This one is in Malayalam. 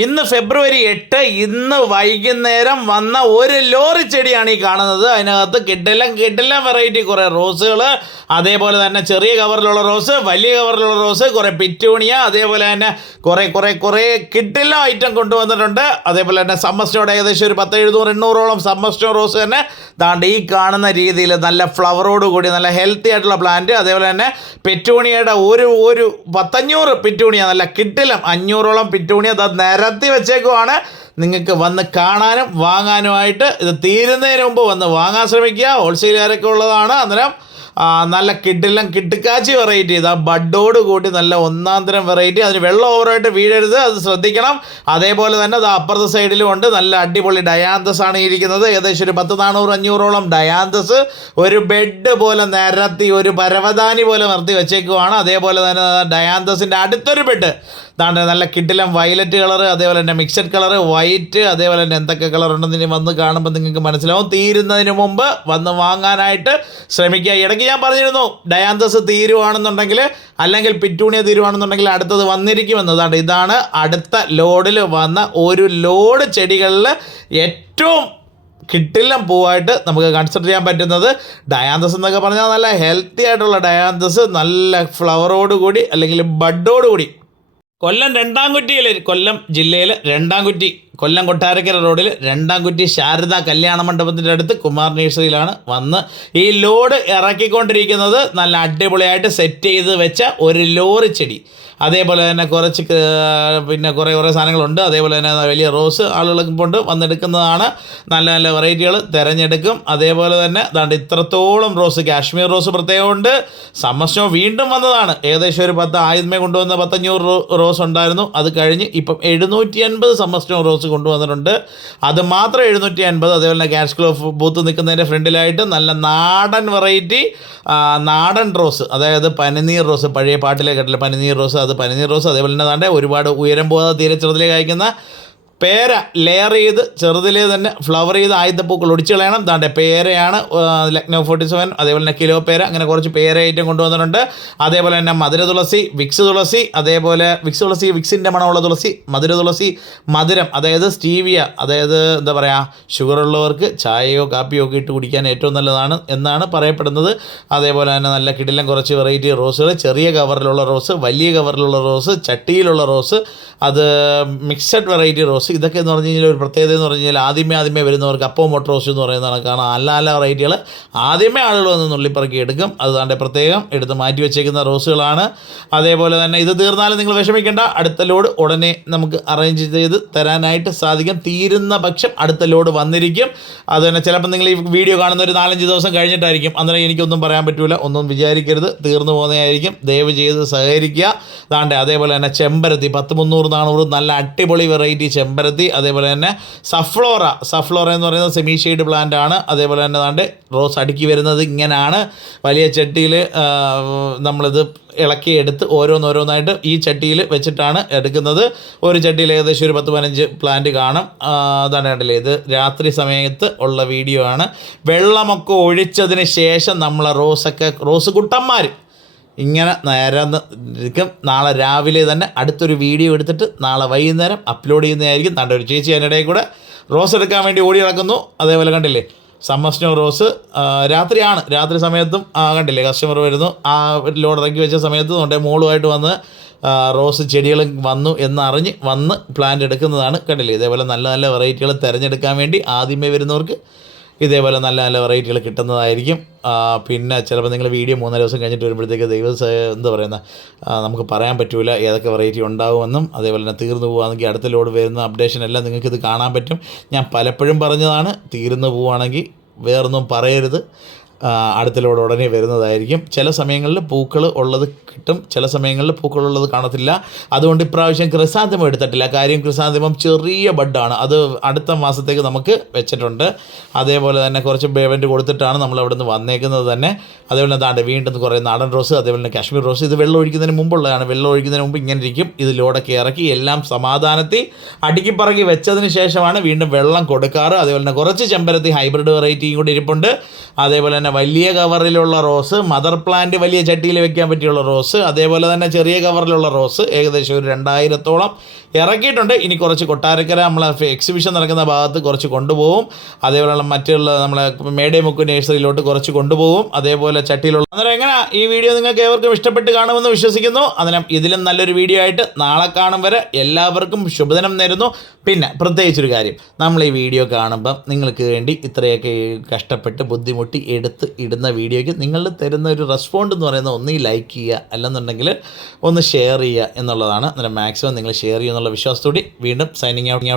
ഇന്ന് ഫെബ്രുവരി 8 ഇന്ന് വൈകുന്നേരം വന്ന ഒരു ലോറി ചെടിയാണ് ഈ കാണുന്നത്. അതിനകത്ത് കിഡെല്ലാം വെറൈറ്റി കുറേ റോസുകൾ, അതേപോലെ തന്നെ ചെറിയ കവറിലുള്ള റോസ്, വലിയ കവറിലുള്ള റോസ്, കുറേ പിറ്റൂണിയ, അതേപോലെ തന്നെ കുറേ കിഡെല്ലാം ഐറ്റം കൊണ്ടുവന്നിട്ടുണ്ട്. അതേപോലെ തന്നെ സമ്മർ ഏകദേശം ഒരു 700-800ഓളം സമ്മർ റോസ് തന്നെ ദാണ്ട് ഈ കാണുന്ന രീതിയിൽ നല്ല ഫ്ലവറോട് കൂടി നല്ല ഹെൽത്തി ആയിട്ടുള്ള പ്ലാന്റ്. അതേപോലെ തന്നെ പിറ്റൂണിയയുടെ ഒരു 500 പിറ്റൂണിയ നല്ല കിഡെല്ലാം 500ഓളം പിറ്റൂണിയ നിരത്തി വെച്ചേക്കുവാണ്. നിങ്ങൾക്ക് വന്ന് കാണാനും വാങ്ങാനുമായിട്ട് ഇത് തീരുന്നതിന് മുമ്പ് വന്ന് വാങ്ങാൻ ശ്രമിക്കുക. ഹോൾസെയിലുകാരൊക്കെ ഉള്ളതാണ്. അന്നേരം നല്ല കിട്ടുക്കാച്ചി വെറൈറ്റി, ഇതാ ബഡോട് കൂടി നല്ല ഒന്നാം തരം വെറൈറ്റി. അതിന് വെള്ളം ഓവറായിട്ട് വീഴരുത്, അത് ശ്രദ്ധിക്കണം. അതേപോലെ തന്നെ അത് അപ്പുറത്തെ സൈഡിലും ഉണ്ട് നല്ല അടിപൊളി ഡയാന്തസ് ആണ് ഇരിക്കുന്നത്. ഏകദേശം ഒരു 10-400-500ഓളം ഡയാന്തസ് ഒരു ബെഡ് പോലെ നിരത്തി ഒരു പരവതാനി പോലെ നിർത്തി വെച്ചേക്കുവാണ്. അതേപോലെ തന്നെ ഡയാന്തസിൻ്റെ അടുത്തൊരു ബെഡ് താണ്ട് നല്ല കിഡിലം വയലറ്റ് കളർ, അതേപോലെ തന്നെ മിക്സഡ് കളർ വൈറ്റ്, അതേപോലെ തന്നെ എന്തൊക്കെ കളർ ഉണ്ടെന്ന് ഇനി വന്ന് കാണുമ്പോൾ നിങ്ങൾക്ക് മനസ്സിലാവും. തീരുന്നതിന് മുമ്പ് വന്ന് വാങ്ങാനായിട്ട് ശ്രമിക്കുക. ഇടയ്ക്ക് ഞാൻ പറഞ്ഞിരുന്നു ഡയാന്തസ് തീരുവാണെന്നുണ്ടെങ്കിൽ അല്ലെങ്കിൽ പിറ്റൂണിയ തീരുവാണെന്നുണ്ടെങ്കിൽ അടുത്തത് വന്നിരിക്കുമെന്നതാണ്. ഇതാണ് അടുത്ത ലോഡിൽ വന്ന ഒരു ലോഡ് ചെടികളിൽ ഏറ്റവും കിട്ടില്ലം പൂവായിട്ട് നമുക്ക് കൺസിഡർ ചെയ്യാൻ പറ്റുന്നത്. ഡയാന്തസ് എന്നൊക്കെ പറഞ്ഞാൽ നല്ല ഹെൽത്തി ആയിട്ടുള്ള ഡയാന്തസ്, നല്ല ഫ്ലവറോട് കൂടി അല്ലെങ്കിൽ ബഡോട് കൂടി. കൊല്ലം ജില്ലയിൽ രണ്ടാംകുറ്റി, കൊല്ലം കൊട്ടാരക്കര റോഡിൽ രണ്ടാംകുറ്റി ശാരദ കല്യാണ മണ്ഡപത്തിൻ്റെ അടുത്ത് കുമാർ നേഴ്സറിയിലാണ് വന്ന് ഈ ലോഡ് ഇറക്കിക്കൊണ്ടിരിക്കുന്നത്. നല്ല അടിപൊളിയായിട്ട് സെറ്റ് ചെയ്ത് വെച്ച ഒരു ലോറി ചെടി. അതേപോലെ തന്നെ കുറേ സാധനങ്ങളുണ്ട്. അതേപോലെ തന്നെ വലിയ റോസ് ആളുകൾക്ക് കൊണ്ട് വന്നെടുക്കുന്നതാണ്. നല്ല വെറൈറ്റികൾ തിരഞ്ഞെടുക്കും. അതേപോലെ തന്നെ അതാണ്ട് ഇത്രത്തോളം റോസ്, കാശ്മീർ റോസ് പ്രത്യേകമുണ്ട്. സമ്മർ വീണ്ടും വന്നതാണ്. ഏകദേശം ഒരു 10 ആദ്യമേ കൊണ്ടുവന്ന 500 റോസ് ഉണ്ടായിരുന്നു. അത് കഴിഞ്ഞ് ഇപ്പം 750 സമ്മർ റോസ് കൊണ്ടുവന്നിട്ടുണ്ട്. അത് മാത്രം 750. അതേപോലെ തന്നെ ക്യാഷ് ക്ലോ ബൂത്ത് നിൽക്കുന്നതിൻ്റെ ഫ്രണ്ടിലായിട്ട് നല്ല നാടൻ വെറൈറ്റി നാടൻ റോസ്, അതായത് പനിനീർ റോസ്, പഴയ പാട്ടിലെ കേട്ടില്ല പനിനീർ റോസ്, അത് പനിനീർ റോസ്. അതേപോലെ തന്നെ താണ്ടെ ഒരുപാട് ഉയരം പോകാതെ തീരെ ചെറുതിലേക്ക് അയക്കുന്ന പേര ലെയർ ചെയ്ത് ചെറുതിലേ തന്നെ ഫ്ലവർ ചെയ്ത് ആയുധപ്പൂക്കൾ ഒടിച്ച് കളയണം. താണ്ടെ പേരയാണ് ലക്നൗ 47, അതേപോലെ തന്നെ കിലോ പേര, അങ്ങനെ കുറച്ച് പേര ഐറ്റം കൊണ്ടുവന്നിട്ടുണ്ട്. അതേപോലെ തന്നെ മധുര തുളസി, വിക്സ് തുളസി, അതേപോലെ വിക്സിൻ്റെ മണമുള്ള തുളസി, മധുര തുളസി, മധുരം അതായത് സ്റ്റീവിയ, അതായത് എന്താ പറയുക ഷുഗറുള്ളവർക്ക് ചായയോ കാപ്പിയോ ഒക്കെ ഇട്ട് കുടിക്കാൻ ഏറ്റവും നല്ലതാണ് എന്നാണ് പറയപ്പെടുന്നത്. അതേപോലെ തന്നെ നല്ല കിടിലം കുറച്ച് വെറൈറ്റി റോസുകൾ, ചെറിയ കവറിലുള്ള റോസ്, വലിയ കവറിലുള്ള റോസ്, ചട്ടിയിലുള്ള റോസ്, അത് മിക്സഡ് വെറൈറ്റി റോസ്. ഇതൊക്കെ എന്ന് പറഞ്ഞു കഴിഞ്ഞാൽ ഒരു പ്രത്യേകത എന്ന് പറഞ്ഞു കഴിഞ്ഞാൽ ആദ്യമേ വരുന്നവർക്ക് അപ്പം മൊട്ട റോസ് എന്ന് പറയുന്നതാണ്. കാരണം നല്ല വെറൈറ്റികൾ ആദ്യമേ ആളുകൾ വന്ന് നുള്ളിപ്പറക്കി എടുക്കും. അത് താണ്ടെ പ്രത്യേകം എടുത്ത് മാറ്റി വെച്ചേക്കുന്ന റോസുകളാണ്. അതേപോലെ തന്നെ ഇത് തീർന്നാലും നിങ്ങൾ വിഷമിക്കേണ്ട, അടുത്ത ലോഡ് ഉടനെ നമുക്ക് അറേഞ്ച് ചെയ്ത് തരാനായിട്ട് സാധിക്കും. തീരുന്ന പക്ഷം അടുത്ത ലോഡ് വന്നിരിക്കും. അത് തന്നെ ചിലപ്പോൾ നിങ്ങൾ ഈ വീഡിയോ കാണുന്ന ഒരു 4-5 ദിവസം കഴിഞ്ഞിട്ടായിരിക്കും. അന്നേരം എനിക്കൊന്നും പറയാൻ പറ്റില്ല, ഒന്നും വിചാരിക്കരുത്, തീർന്നു പോകുന്നതായിരിക്കും. ദയവ് ചെയ്ത് സഹകരിക്കുക. താണ്ടെ അതേപോലെ തന്നെ ചെമ്പരത്തി 10-300-400 നല്ല അടിപൊളി വെറൈറ്റി ചെമ്പരത്തി. അതേപോലെ തന്നെ സഫ്ലോറ എന്ന് പറയുന്നത് സെമി ഷെയ്ഡ് പ്ലാന്റ് ആണ്. അതേപോലെ തന്നെ താണ്ടെ റോസ് അടുക്കി വരുന്നത് ഇങ്ങനെയാണ്. വലിയ ചട്ടിയിൽ നമ്മളിത് ഇളക്കിയെടുത്ത് ഓരോന്നായിട്ട് ഈ ചട്ടിയിൽ വെച്ചിട്ടാണ് എടുക്കുന്നത്. ഒരു ചട്ടിയിൽ ഏകദേശം ഒരു 10-15 പ്ലാന്റ് കാണും. അതാണ് കണ്ടില്ലേ, ഇത് രാത്രി സമയത്ത് ഉള്ള വീഡിയോ ആണ്. വെള്ളമൊക്കെ ഒഴിച്ചതിന് ശേഷം നമ്മളെ റോസ് കുട്ടന്മാർ ഇങ്ങനെ നിരന്നിരിക്കും. നാളെ രാവിലെ തന്നെ അടുത്തൊരു വീഡിയോ എടുത്തിട്ട് നാളെ വൈകുന്നേരം അപ്ലോഡ് ചെയ്യുന്നതായിരിക്കും. താണ്ട ഒരു ചേച്ചി അതിനിടയിൽ കൂടെ റോസ് എടുക്കാൻ വേണ്ടി ഓടി നടക്കുന്നു. അതേപോലെ കണ്ടില്ലേ സമ്മർ റോസ് രാത്രി സമയത്തും കണ്ടില്ലേ കസ്റ്റമർ വരുന്നു. ആ ലോഡ് ഇറക്കി വെച്ച സമയത്ത് തൊണ്ടേ മോളുമായിട്ട് വന്ന് റോസ് ചെടികൾ വന്നു എന്നറിഞ്ഞ് വന്ന് പ്ലാന്റ് എടുക്കുന്നതാണ്. കണ്ടില്ലേ ഇതേപോലെ നല്ല വെറൈറ്റികൾ തിരഞ്ഞെടുക്കാൻ വേണ്ടി ആദ്യമേ വരുന്നവർക്ക് ഇതേപോലെ നല്ല വെറൈറ്റികൾ കിട്ടുന്നതായിരിക്കും. പിന്നെ ചിലപ്പോൾ നിങ്ങൾ വീഡിയോ 3-4 ദിവസം കഴിഞ്ഞിട്ട് വരുമ്പോഴത്തേക്ക് എന്താ പറയുന്നത് നമുക്ക് പറയാൻ പറ്റില്ല ഏതൊക്കെ വെറൈറ്റി ഉണ്ടാകുമെന്നും. അതേപോലെ തന്നെ തീർന്നു പോകുകയാണെങ്കിൽ അടുത്ത ലോഡ് വരുന്ന അപ്ഡേഷൻ എല്ലാം നിങ്ങൾക്കിത് കാണാൻ പറ്റും. ഞാൻ പലപ്പോഴും പറഞ്ഞതാണ്, തീർന്നു പോവുകയാണെങ്കിൽ വേറൊന്നും പറയരുത്, അടുത്ത ലോഡ് ഉടനെ വരുന്നതായിരിക്കും. ചില സമയങ്ങളിൽ പൂക്കൾ ഉള്ളത് കിട്ടും, ചില സമയങ്ങളിൽ പൂക്കളുള്ളത് കാണത്തില്ല. അതുകൊണ്ട് ഇപ്രാവശ്യം ക്രിസാന്തിമം എടുത്തിട്ടില്ല. കാര്യം ക്രിസാന്തിമം ചെറിയ ബഡാണ്, അത് അടുത്ത മാസത്തേക്ക് നമുക്ക് വെച്ചിട്ടുണ്ട്. അതേപോലെ തന്നെ കുറച്ച് പേയ്മെൻറ്റ് കൊടുത്തിട്ടാണ് നമ്മൾ അവിടെ നിന്ന് വന്നേക്കുന്നത് തന്നെ. അതേപോലെ താണ്ടെ വീണ്ടും കുറേ നാടൻ റോസ്, അതേപോലെ തന്നെ കാശ്മീർ റോസ്. ഇത് വെള്ളം ഒഴിക്കുന്നതിന് മുമ്പുള്ളതാണ്. വെള്ളം ഒഴിക്കുന്നതിന് മുമ്പ് ഇങ്ങനെ ഇരിക്കും. ഇത് ലോഡൊക്കെ ഇറക്കി എല്ലാം സമാധാനത്തിൽ അടുക്കിപ്പറക്കി വെച്ചതിന് ശേഷമാണ് വീണ്ടും വെള്ളം കൊടുക്കാറ്. അതേപോലെ തന്നെ കുറച്ച് ചെമ്പരത്തി ഹൈബ്രിഡ് വെറൈറ്റിയും കൂടി ഇരിപ്പുണ്ട്. അതേപോലെ തന്നെ വലിയ കവറിലുള്ള റോസ്, മദർ പ്ലാന്റ് വലിയ ചട്ടിയിൽ വെക്കാൻ പറ്റിയുള്ള റോസ്, അതേപോലെ തന്നെ ചെറിയ കവറിലുള്ള റോസ് ഏകദേശം ഒരു 2000-ഓളം ഇറക്കിയിട്ടുണ്ട്. ഇനി കുറച്ച് കൊട്ടാരക്കര നമ്മളെ എക്സിബിഷൻ നടക്കുന്ന ഭാഗത്ത് കുറച്ച് കൊണ്ടുപോകും. അതേപോലെയുള്ള മറ്റുള്ള നമ്മളെ മേടേമുക്ക് നഴ്സറിയിലോട്ട് കുറച്ച് കൊണ്ടുപോകും. അതേപോലെ ചട്ടിയിലുള്ള. അന്നേരം എങ്ങനെ ഈ വീഡിയോ നിങ്ങൾക്ക് ഏവർക്കും ഇഷ്ടപ്പെട്ട് കാണുമെന്ന് വിശ്വസിക്കുന്നു. അതിനും ഇതിലും നല്ലൊരു വീഡിയോ ആയിട്ട് നാളെ കാണും വരെ എല്ലാവർക്കും ശുഭദിനം നേരുന്നു. പിന്നെ പ്രത്യേകിച്ചൊരു കാര്യം, നമ്മൾ ഈ വീഡിയോ കാണുമ്പം നിങ്ങൾക്ക് വേണ്ടി ഇത്രയൊക്കെ കഷ്ടപ്പെട്ട് ബുദ്ധിമുട്ടി എടുത്ത് ഇടുന്ന വീഡിയോയ്ക്ക് നിങ്ങൾ തരുന്ന ഒരു റെസ്പോണ്ട് എന്ന് പറയുന്നത് ഒന്ന് ലൈക്ക് ചെയ്യുക, അല്ലെന്നുണ്ടെങ്കിൽ ഒന്ന് ഷെയർ ചെയ്യുക എന്നുള്ളതാണ്. അന്നേരം മാക്സിമം നിങ്ങൾ ഷെയർ ചെയ്യുക എന്നുള്ള വിശ്വാസത്തോടെ വീണ്ടും സൈനിങ് ഔട്ട്.